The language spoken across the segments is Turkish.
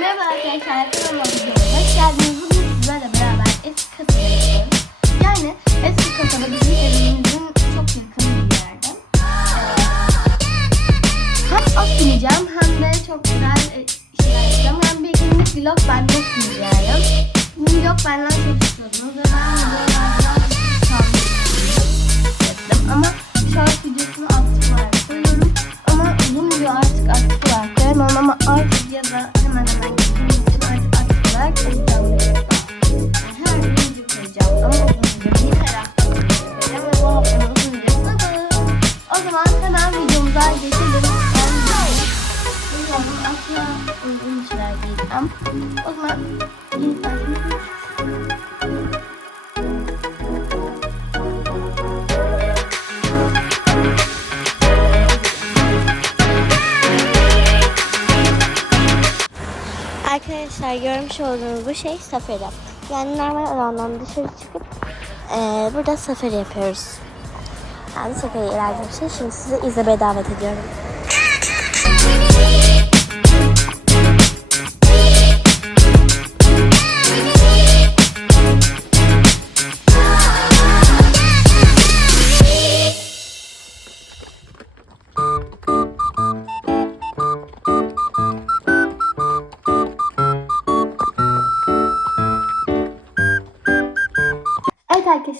Merhaba arkadaşlar, kanalıma hoş geldiniz. Bugün sizlerle beraber eski kasaba. Yani eski kasaba bizim evimizin çok yakın bir yerde. Hem at bineceğim hem de çok güzel e, şeyler yapacağım. Hem bir günlük vlog benden yani. Bu vlog benden çok istiyordunuz ve ben de Arkadaşlar görmüş olduğunuz bu şey safari. Yani normal alandan dışarı çıkıp eee, burada safari yapıyoruz. Yani safari ilerlediğim için şimdi sizi izlemeye davet ediyorum.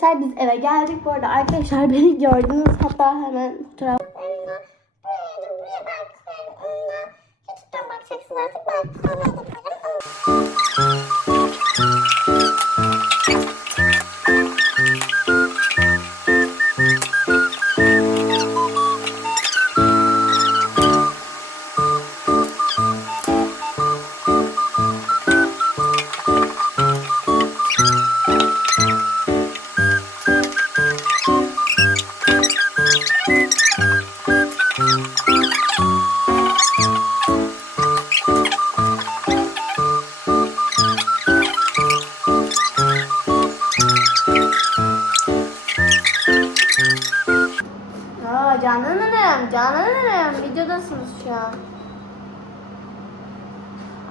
Arkadaşlar biz eve geldik. Bu arada arkadaşlar beni gördünüz. Hatta hemen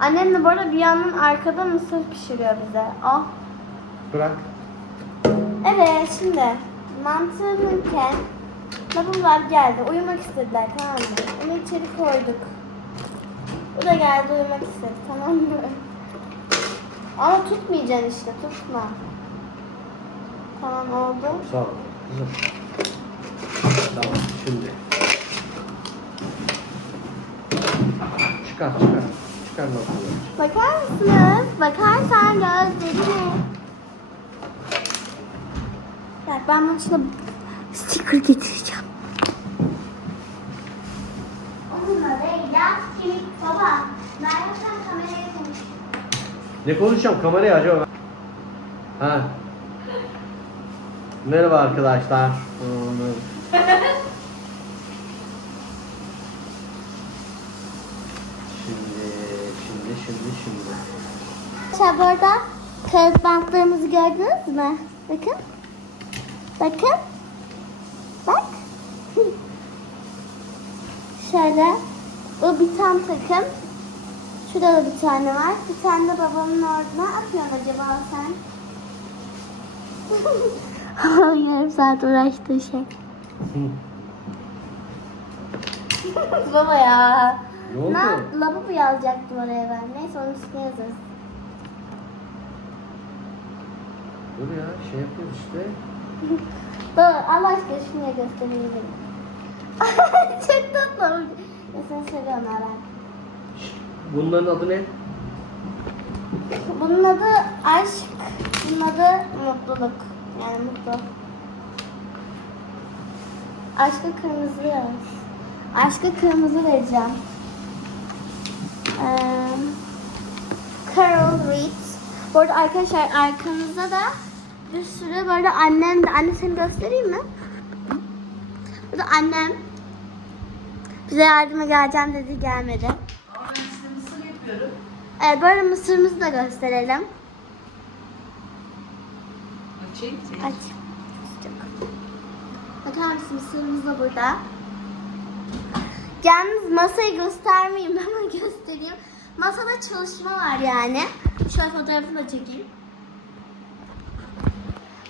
Annem de bu arada bir yandan arkada mısır pişiriyor bize. Ah. Bırak. Evet şimdi mantığımınken bunlar geldi. Uyumak istediler tamam mı? Onu içeri koyduk. Bu da geldi uyumak istedi tamam mı? Ama tutmayacaksın işte tutma. Tamam oldu. Sağ ol. Kızım. Tamam şimdi. Çıkar çıkar. Çıkar noktaları. Bakar mısınız? Bakarsan gözlerine. Bak ben bunun içine sticker getireceğim. Onunla değil ya. Kemik baba. Sen kameraya konuş. Ne konuşacağım kameraya acaba? Ha. Merhaba arkadaşlar. Şimdi, şimdi, şimdi. Arkadaşlar bu arada kağıt bantlarımızı gördünüz mü? Bakın. Bakın. Bak. Şöyle. Bu bir tam takım. Şurada da bir tane var. Bir tane de babamın orada. Ne yapıyorsun acaba sen? Yarım saat uğraştığı şey. Baba ya. Ne oldu? Ne, lavabo yazacaktım oraya ben. Neyse onun üstüne yazarız. Dur ya şey yapıyoruz işte. Baba Allah aşkına şunu göstereyim. Çok tatlı. Mesela seviyorum ben. Bunların adı ne? Bunun adı aşk, bunun adı mutluluk. Yani mutlu. Aşkı kırmızı yaz. Aşkı kırmızı vereceğim. Ee, Carol Reed. Bu arada arkadaşlar arkamızda da bir sürü böyle annem de anne seni göstereyim mi? Burada annem bize yardıma geleceğim dedi gelmedi. Evet böyle mısırımızı da gösterelim. Açayım seni. Aç. Sıcak. Bakar mısın mısırımız da burada. Yalnız masayı göstermeyeyim ama göstereyim. Masada çalışma var yani. Şöyle fotoğrafını da çekeyim.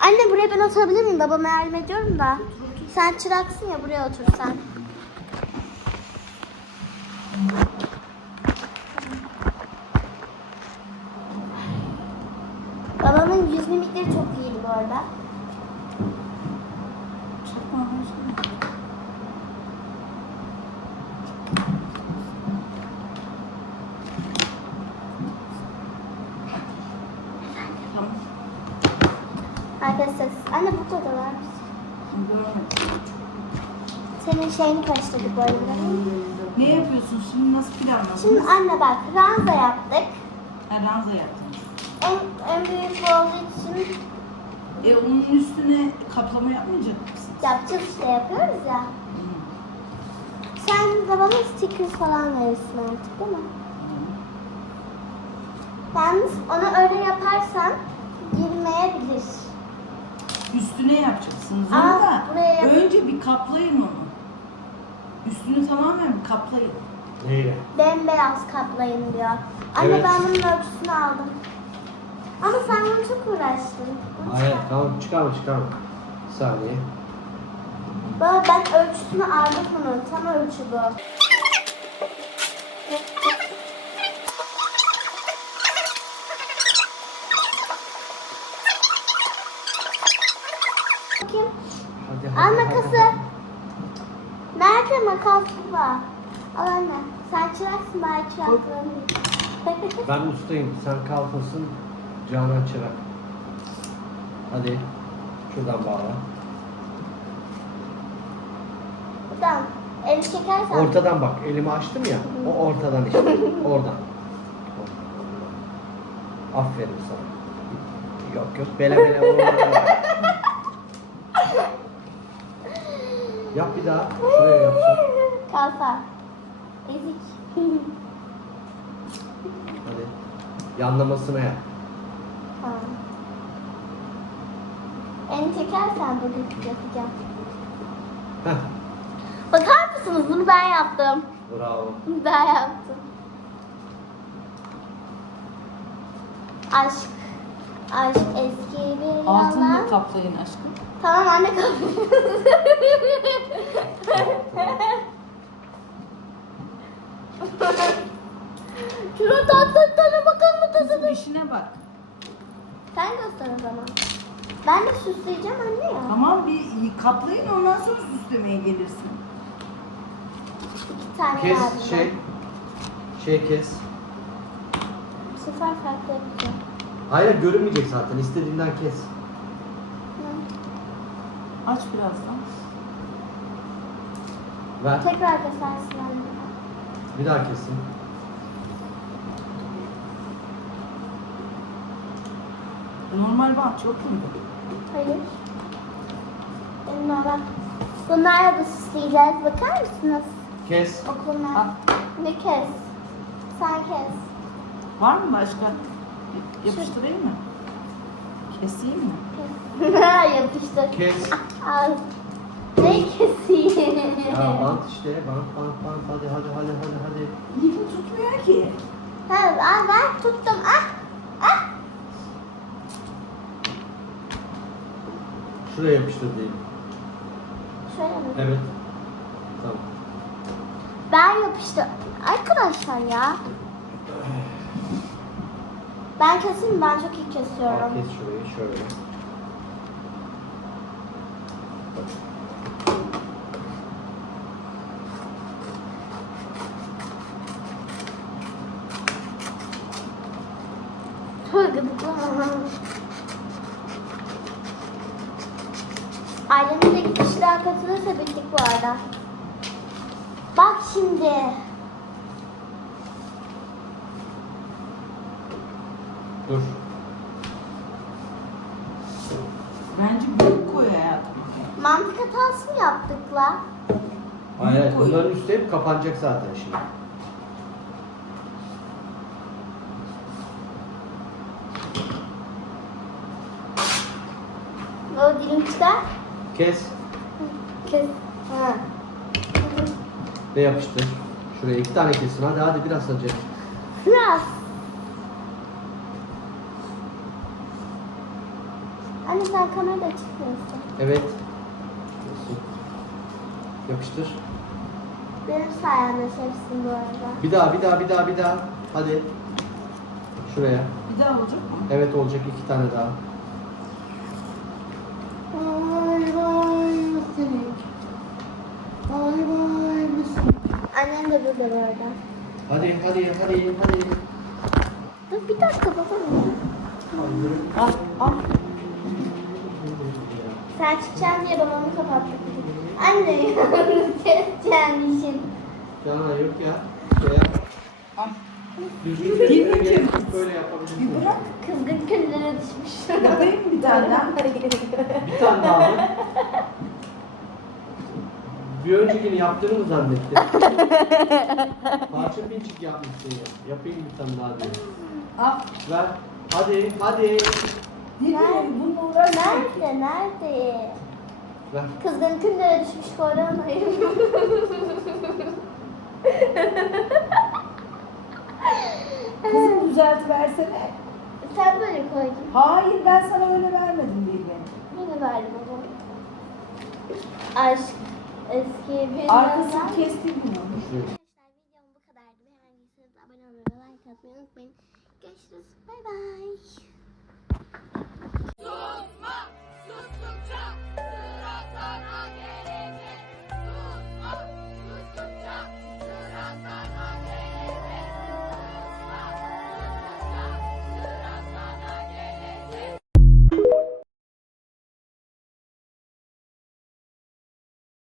Anne buraya ben oturabilir miyim? Babama yardım ediyorum da. Sen çıraksın ya buraya otur sen. Babamın yüz mimikleri çok iyiydi bu arada. Tamam. Arkadaşlar anne burada da var. Senin şeyini karıştırdık böyle biraz. Ne yapıyorsun şimdi? Nasıl planladın? Şimdi anne bak ranza yaptık. Ha, ranza yaptın. En, en büyük bu olduğu için E onun üstüne kaplama yapmayacak mısın? yapacağız işte yapıyoruz ya. Sen de bana sticker falan verirsin artık değil mi? Yalnız onu öyle yaparsan girmeyebilir. Üstüne yapacaksınız Aa, onu da. buraya yap- Önce bir kaplayın onu. Üstünü tamamen bir kaplayın. Neyle? Bembeyaz kaplayın diyor. Anne Evet. ben bunun ölçüsünü aldım. Ama sen bunu çok uğraştın. Bunu Hayır çıkar. tamam çıkarma çıkarma. Bir saniye. Baba ben ölçüsünü aldım bunun. Tam ölçü bu. Hadi, hadi, Al hadi, makası. hadi. Nerede makas var? Al anne. Sen çıraksın bari çıraklığını bil. Ben ustayım. Sen kalkasın. Canan çırak. Hadi. Şuradan bağla. Buradan. Eli çekersen. Ortadan bak. Elimi açtım ya. O ortadan işte. Oradan. Aferin sana. Yok yok. Bele bele. oradan. Yap bir daha. Şuraya yapsın. Kalsa. Ezik. Hadi. Yanlamasına yap. tamam. Elini çekersen dur yapacağım. Heh. Bakar mısınız? Bunu ben yaptım. Bravo. Bunu ben yaptım. Aşk. Aşk eski bir Altını yalan. da kaplayın aşkım. Tamam anne kapı. Şuna tatlılara bakar mı Kızım tadına? işine bak. Sen göster o zaman. Ben de süsleyeceğim anne ya. Tamam bir kaplayın ondan sonra süslemeye gelirsin. İki tane Kes lazım. şey. Şey kes. Bu sefer farklı yapacağım. Hayır görünmeyecek zaten. İstediğinden kes. Hı. Aç birazdan. Ver. Tekrar kesersin anne. Bir daha kesin. Normal bant yok mu? Hayır. Normal. Bunlarla da süsleyeceğiz. Bakar mısınız? Kes. Okullar. Al. Ne kes? Sen kes. Var mı başka? Yapıştırayım mı? Keseyim mi? Yapıştır. Kes. Al. Ne keseyim? Ya bant işte. Bant bant bant. Hadi hadi hadi hadi hadi. İyi tutmuyor ki. Ha, al ver tuttum. Ah. Ah. Şuraya yapıştır diyeyim. Şöyle mi? Evet. Tamam. Ben yapıştım. Arkadaşlar ya. Ben keseyim? Ben çok iyi Al kesiyorum. kes şurayı şöyle. Ailemizde iki kişi daha katılırsa bittik bu arada. Bak şimdi. Dur. Bence büyük koy hayatım. Mantık hatası mı yaptık la? Hayır hayır. Bunların üstü hep kapanacak zaten şimdi. O dilim çıkar. Kes. Kes. Ha. Ve yapıştır. Şuraya iki tane kesin. Hadi hadi biraz acele. Kras. Anne sen kamerada çıkmıyorsun. Evet. Yapıştır. Benim sayemde şefsin bu arada. Bir daha, bir daha, bir daha, bir daha. Hadi. Şuraya. Bir daha olacak mı? Evet olacak iki tane daha. Vay vay Müslük. Vay vay Müslük. Annem de burada bu arada. Hadi, hadi, hadi, hadi. Dur bir dakika bakalım. Al al. Sen çıkacaksın diye babamı kapattık. Anne keseceğim işin. Canan yok ya. Şey yap. Al. Düzgün Değil kesmeye mi? gerek yok. Böyle yapabilirsin. Bir bırak. Kızgın küllere düşmüş. Yapayım mı bir tane daha? Bir tane daha mı? Bir öncekini yaptığını mı zannettin? Parça pinçik yapmışsın ya. Yapayım bir tane daha diye. Al. Ver. Hadi, hadi. Bununla uğraşma. Nerede? Nerede? Ver. Kızgın küllere düşmüş koronayım. Kızım düzelti versene. Sen böyle koydun. Hayır ben sana öyle vermedim diye. Yine verdim o zaman. Aşk eski bir Arkasını kestim. Şuraya. Arkadaşlar videom bu kadardı. Beğendiyseniz abone olmayı ve like atmayı unutmayın. Görüşürüz.